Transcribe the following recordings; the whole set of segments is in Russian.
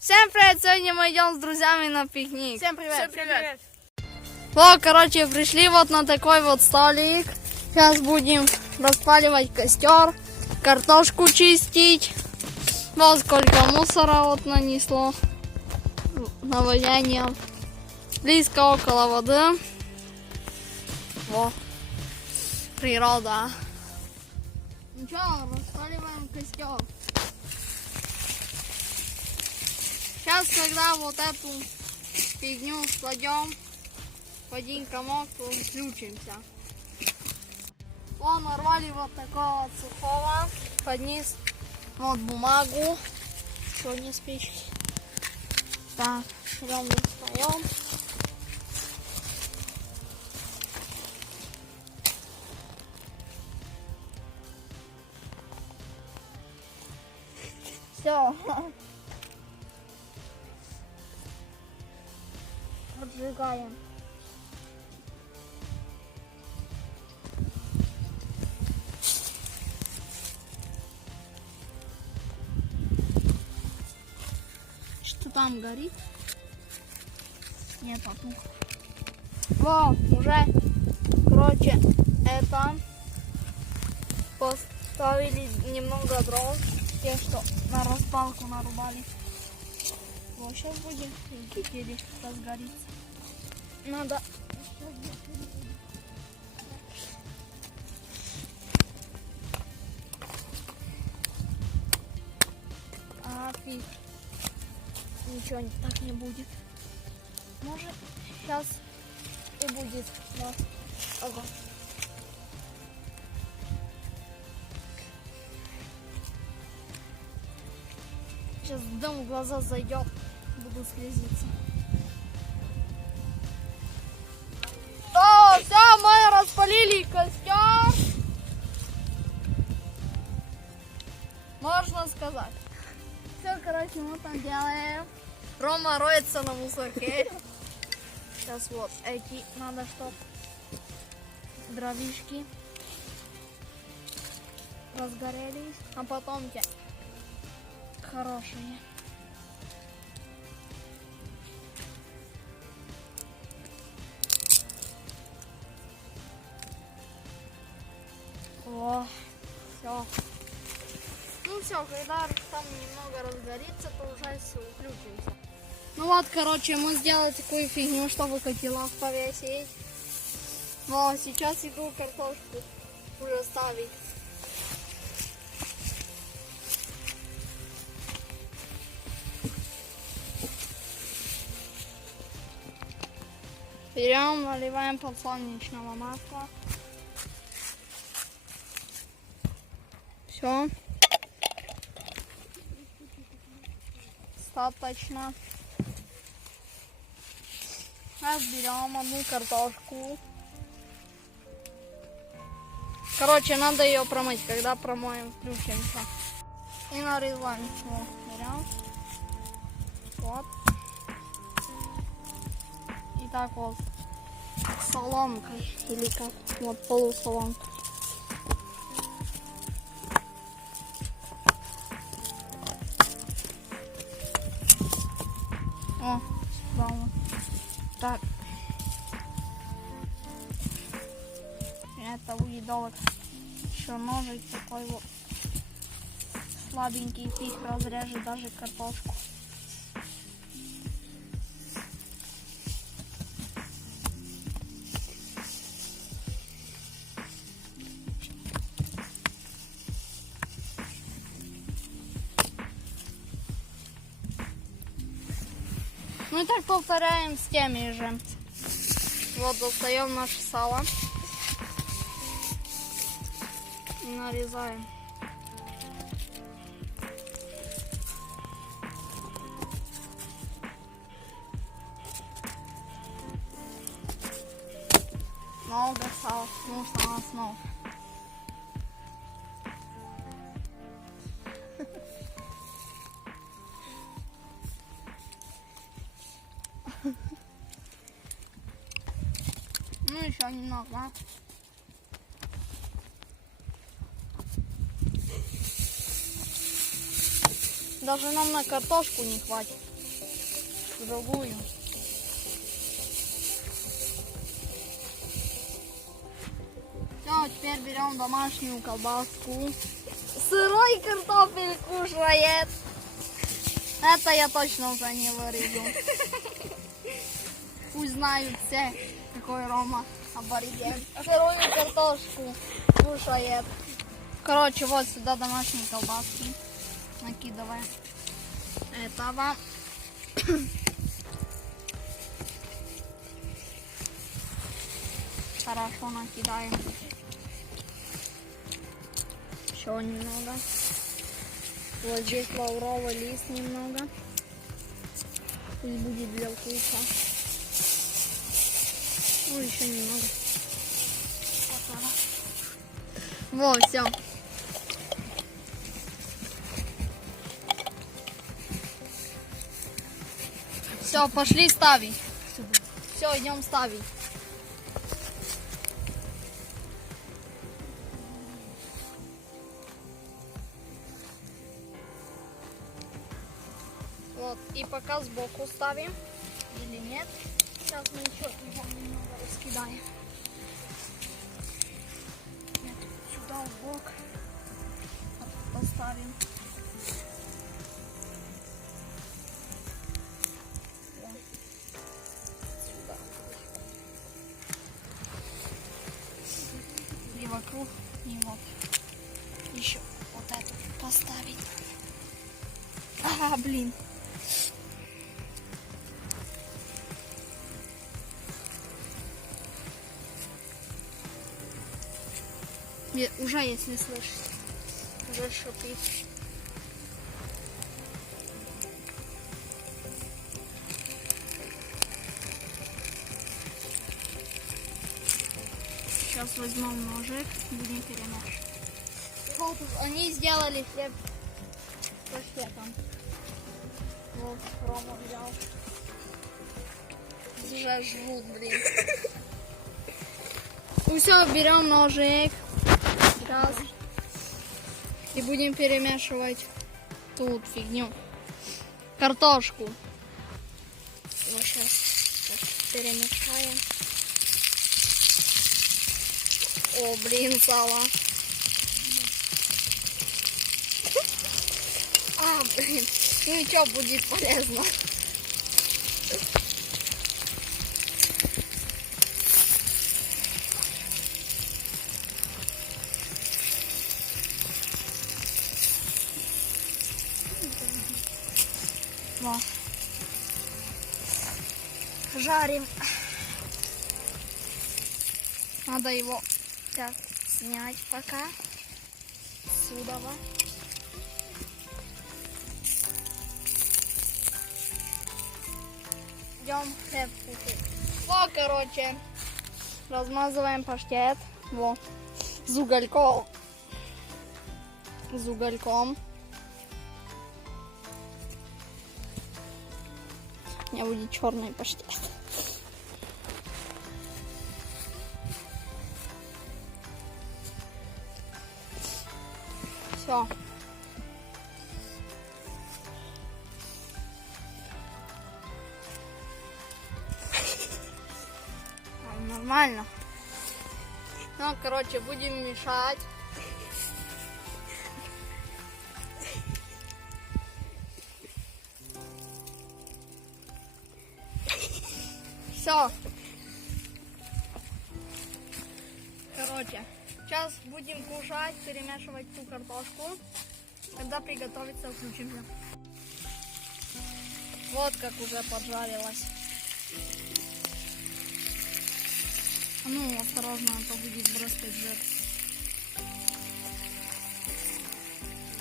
Всем привет! Сегодня мы идем с друзьями на пикник. Всем привет! Всем привет! Вот, короче, пришли вот на такой вот столик. Сейчас будем распаливать костер, картошку чистить. Вот сколько мусора вот нанесло наводнением. Близко около воды. Во, природа. Ну что, распаливаем костер. Сейчас, когда вот эту фигню складем в один комок, то включимся. Вон нарвали вот такого вот сухого. Под низ вот бумагу. Сегодня спички. Так, берем, достаем. Все. Поджигаем. Что там горит? Не, потух. Во, уже, короче, это поставили немного дров, те, что на распалку нарубали. Вот, сейчас будем или разгорится. Надо. Фиг. Ничего так не будет. Может, сейчас и будет. Да. Ага. Сейчас дым в глаза зайдет. Буду слезиться. Все, мы распалили костер. Можно сказать. Все, короче, мы там делаем. Рома роется на мусорке. Сейчас вот эти надо, чтоб дровишки разгорелись. А потом те хорошие. О, все. Ну все, когда там немного разгорится, то уже все, включимся. Ну вот, короче, мы сделали такую фигню, чтобы котелок повесить. Вот, сейчас иду картошку уже ставить. Берем, наливаем подсолнечного масла. Все. Достаточно. Сейчас берем одну картошку. Короче, надо ее промыть. Когда промоем, включимся. И нарезаем. Вот, берем. Вот. И так вот. Соломкой. Или как. Вот полусоломкой. О, справа. Так. Это уедолок. Еще ножик такой вот слабенький, фиг разрежет даже картошку. Ну и так повторяем с теми же. Вот достаем наше сало. И нарезаем. Много сала, потому что у нас много. Ну еще немного. Даже нам на картошку не хватит. Другую. Все, теперь берем домашнюю колбаску. Сырой картофель кушает. Это я точно уже не вырежу. Пусть знают все, какой Рома абориген. Сырую картошку кушает. Короче, вот сюда домашние колбаски. Накидываем этого. Хорошо накидаем. Еще немного. Вот здесь лавровый лист немного. Пусть будет для вкуса. Ну, еще немного. Вот, все. Все, пошли ставить. Все, идем ставить. Вот, и пока сбоку ставим. Или нет. Сейчас мы еще его немного раскидаем. Нет, сюда в бок поставим. Сюда. И вокруг, и вот. Еще вот эту поставить. Ага, блин. Уже, если слышите, уже шипит. Сейчас возьмем ножик, будем перемешивать. Вот они сделали хлеб с паштетом. Вот Рома взял. Уже жрут, блин. Ну все, берем ножик. Раз. И будем перемешивать тут фигню. Картошку. Вот сейчас перемешаем. О, блин, сало. А, блин. Ну и что, будет полезно. Во. Жарим. Надо его так снять пока. Сюда. Идем хлеб кушать. Во, короче, размазываем паштет. Во. С угольком. С угольком. У меня будет черный паштет. Все. Нормально. Ну, короче, будем мешать. Все. Короче, сейчас будем кушать, перемешивать ту картошку. Когда приготовится, включимся. Вот как уже поджарилась. Ну, осторожно, а то будет брызгать жир.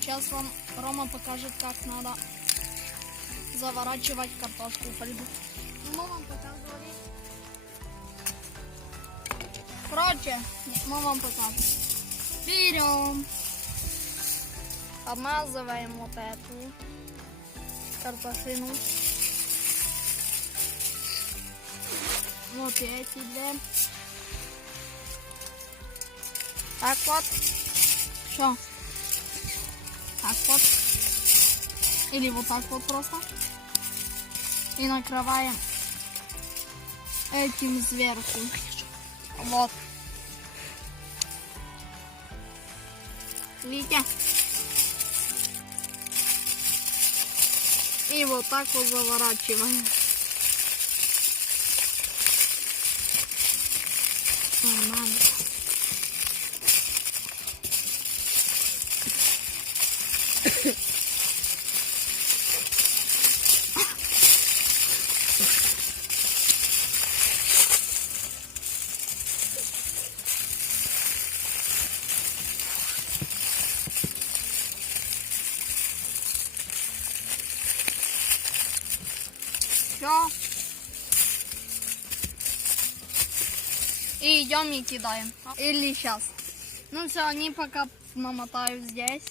Сейчас вам Рома покажет, как надо заворачивать картошку в фольгу. Мы вам показывали. Короче, мы вам покажем. Берем, обмазываем вот эту картофелину. Вот эти две. Так вот. Все. Так вот. Или вот так вот просто. И накрываем этим сверху. Вот. Видите? И вот так вот заворачиваем. Нормально. Все. И идем и кидаем. Или сейчас. Ну все, они пока намотают здесь.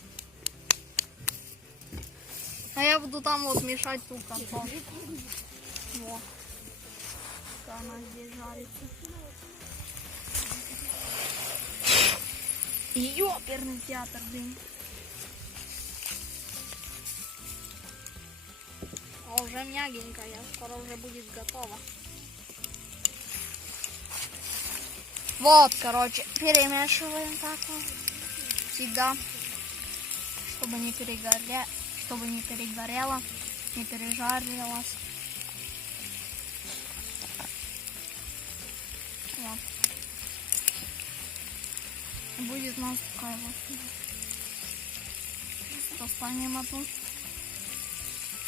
А я буду там вот мешать ту картошку. Вот. Она здесь жарится. Ёперный театр, блин. А уже мягенькая, скоро уже будет готово. Вот, короче, перемешиваем так вот. Всегда, чтобы не перегорело, не пережарилось. Вот. Будет у нас такая вот. Достанем одну.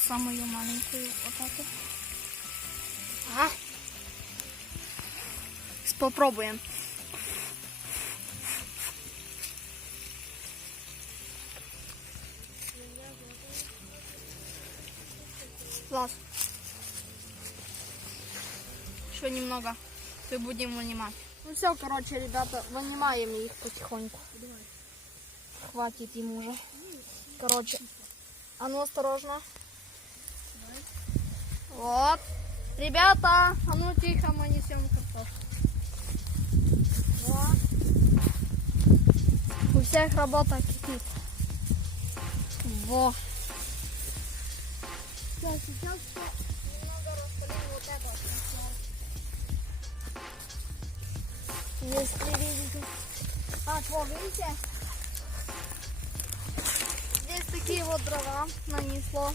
Самую маленькую вот эту. Ага. Попробуем. Класс. Еще немного. И будем вынимать. Ну все, короче, ребята, вынимаем их потихоньку. Хватит им уже. Короче, а ну осторожно. Вот. Ребята, а ну тихо, мы несем картошку. Вот. У всех работа кипит. Во. Сейчас немного распылим вот это. Если видите. Так, вот, видите? Здесь такие вот дрова нанесло.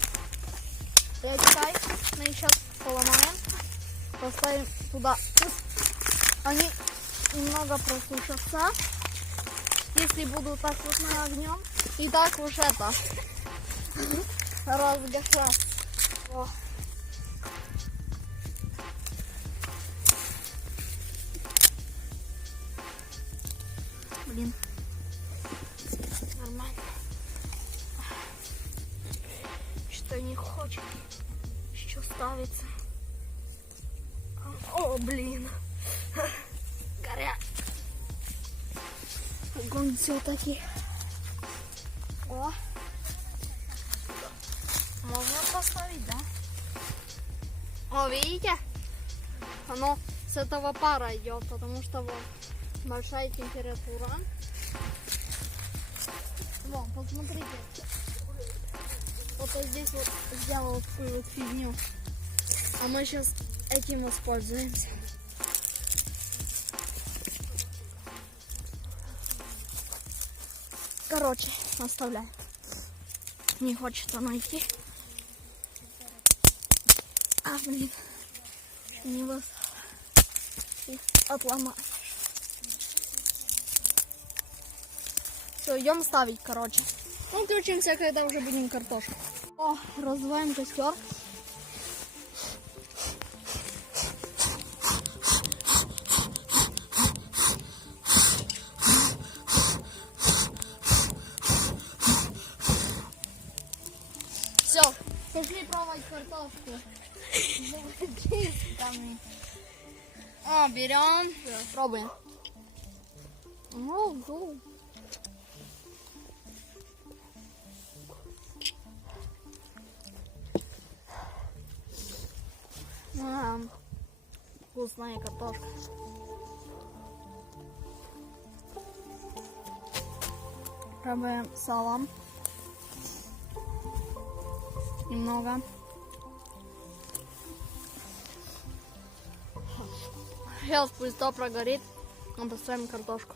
Я читай, мы их сейчас поломаем, поставим туда. Они немного просушатся, если буду так вот на огнем. И так уж это разгашать. О. Блин, нормально. Что не хочет еще ставится. О, блин, горят. Огонь все-таки. О, можно поставить, да? О, видите? Оно с этого пара идет, потому что вот большая температура. Вот, посмотрите. Вот я здесь вот сделал такую вот фигню. А мы сейчас этим воспользуемся. Короче, оставляем. Не хочет оно идти. А, блин. Не вас отломать. Все, идем ставить, короче. Ну, включимся, когда уже будем картошку. О, развиваем костер. Все, пошли пробовать картошку. О, берем, пробуем. Ого. Вкусная картошка. Пробуем салом. немного. Сейчас пусть то прогорит, мы поставим картошку.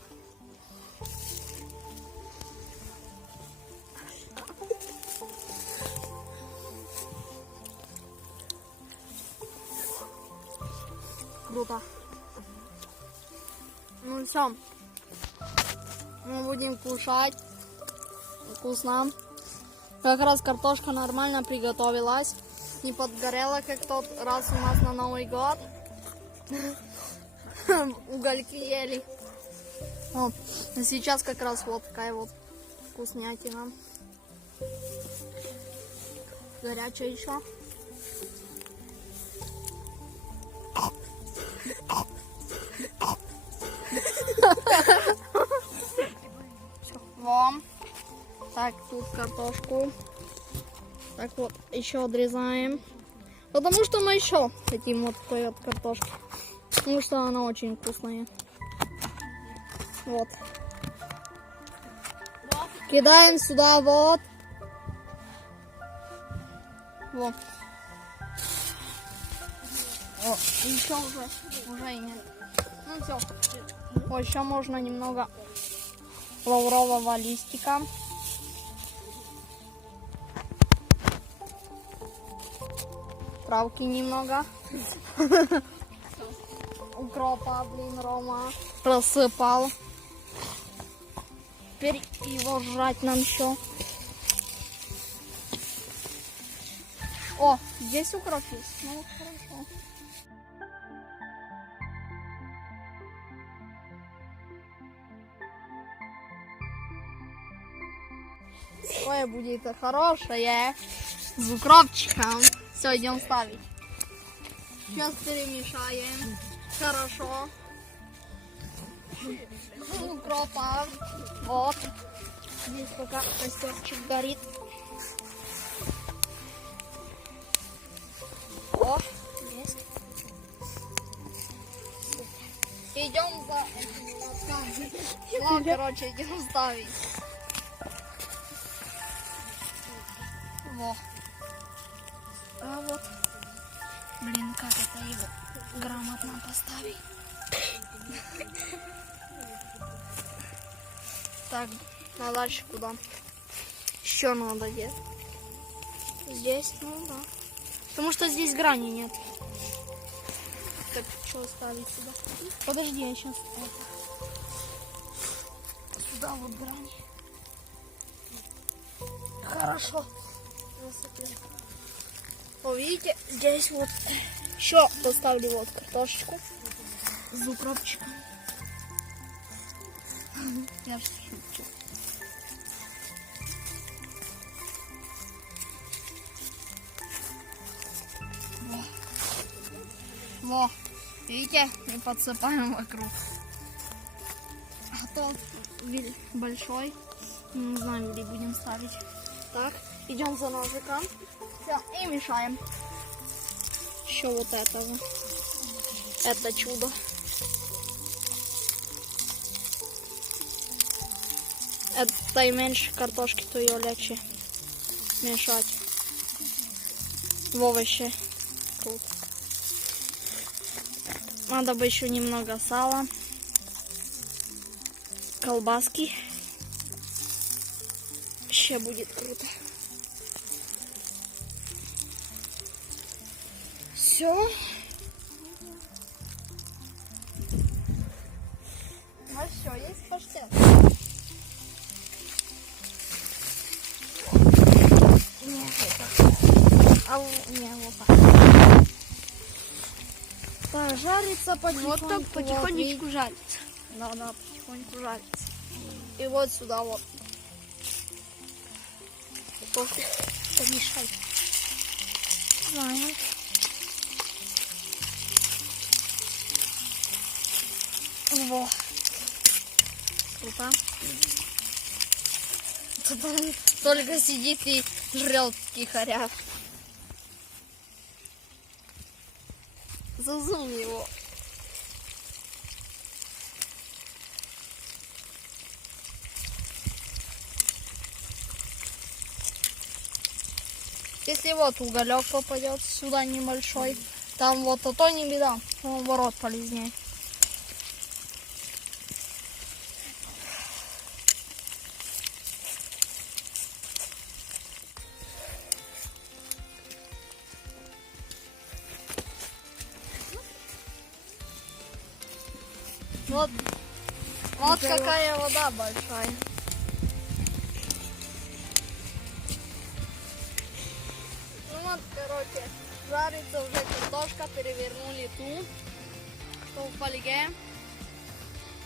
Круто. Ну все. Мы будем кушать. Вкусно. Как раз картошка нормально приготовилась. Не подгорела, как тот раз у нас на Новый год. Угольки ели. О, сейчас как раз вот такая вот вкуснятина. Горячая еще. Во. Так, тут картошку. Так вот, еще отрезаем. Потому что мы еще хотим вот такой вот картошки. Потому что она очень вкусная. Вот. Кидаем сюда вот. Вот. О, еще уже и нет. Ну все. О, еще можно немного лаврового листика. Травки немного. Укропа, блин, Рома рассыпал. Теперь его жрать нам еще. О, здесь укроп есть. Ну, хорошо. Ой, будет хорошее. С укропчиком. Все, идем ставить. Сейчас перемешаем. Хорошо. Укропа. Вот. Здесь пока костерчик горит. О, есть. Идем за этим. Ну, короче, идем ставить. Во. А вот. Блин, как это его грамотно поставить? Так, а дальше куда? Еще надо где? Здесь, ну да. Потому что здесь грани нет. Так, что ставить сюда? Подожди, я сейчас. Сюда вот грани. Хорошо. О, видите, здесь вот еще поставлю вот картошечку с укропчиком. Я шучу. Во, видите, мы подсыпаем вокруг. А то большой, не знаю, где будем ставить. Так, идем за ножиком. Все, и мешаем. Еще вот этого. Это чудо. Это и меньше картошки, то ее легче мешать. В овощи. Круто. Надо бы еще немного сала. Колбаски. Еще будет круто. Все. Ну все, есть паштет. Нет, это. А не, вот так. Так, жарится потихоньку. Вот так потихонечку вот, жарится. Да, потихоньку жарится. И вот сюда вот. Помешай. Знаю. Во. Круто. Тут он только сидит и жрет кихаря. Зазум его. если вот уголек попадет сюда небольшой, там вот то не беда, наоборот полезнее. Вот какая вода большая. Ну вот, короче, жарится уже картошка, перевернули ту, что в фольге.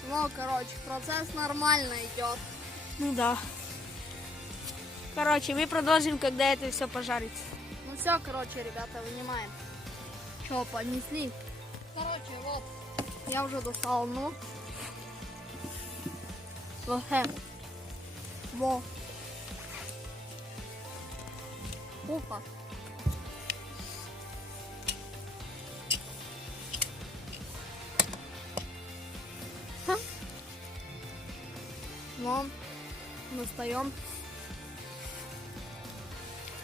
Ну, короче, процесс нормально идет. Ну да. Короче, мы продолжим, когда это все пожарится. Ну все, короче, ребята, вынимаем. Что, поднесли? Короче, вот, я уже достал, ну. Вот. Во. Опа. Вон. Достаем.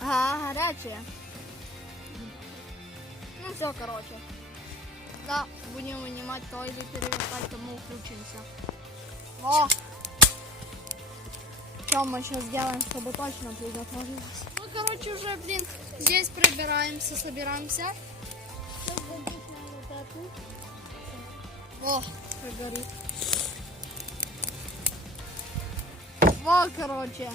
Ага, горячая. Ну все, короче. Да, будем вынимать то или перевертать, то мы включимся. О! Что мы сейчас сделаем, чтобы точно приготовилось? Ну, короче, уже, блин, здесь прибираемся, собираемся. Сейчас запихнем вот эту. О, как горит. Вот, короче,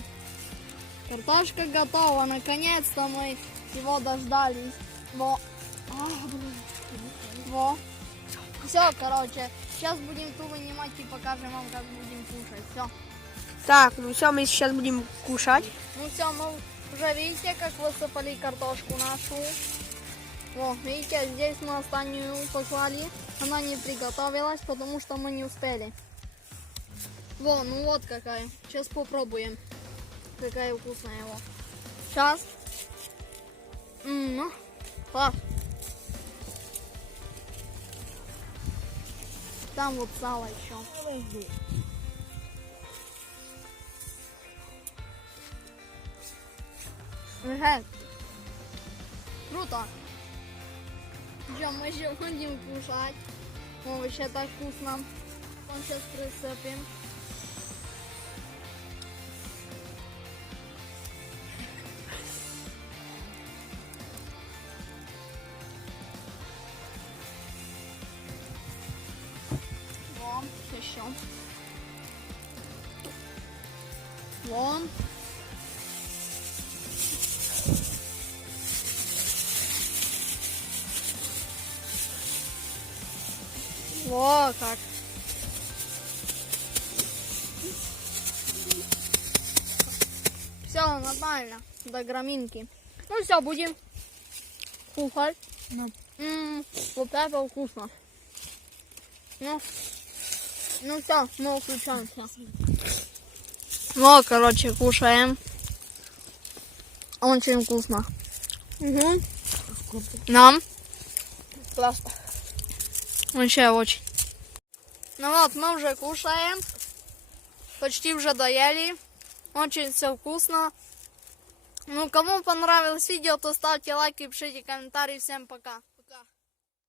картошка готова. Наконец-то мы его дождались. Во. Во. Все, короче, сейчас будем ту вынимать и покажем вам, как будем кушать. Все. Так, ну все, мы сейчас будем кушать. Ну все, мы уже видите, как высыпали картошку нашу. О, видите, здесь мы остальную поклали. Она не приготовилась, потому что мы не успели. Во, ну вот какая. Сейчас попробуем. Какая вкусная его. Сейчас. Класс. Там вот сало еще. Ага. Круто. Что, мы еще будем кушать. О, вообще так вкусно. Он сейчас присыпем. Вон, еще. Вон. Во как. Все нормально, до граминки. Ну все, будем кушать. Вот это вкусно. Ну все, мы включаемся. Ну, короче, кушаем. Очень вкусно. Угу. Нам? Классно. Вообще очень. Ну вот, мы уже кушаем. Почти уже доели. Очень все вкусно. Ну, кому понравилось видео, то ставьте лайки, пишите комментарии. Всем пока.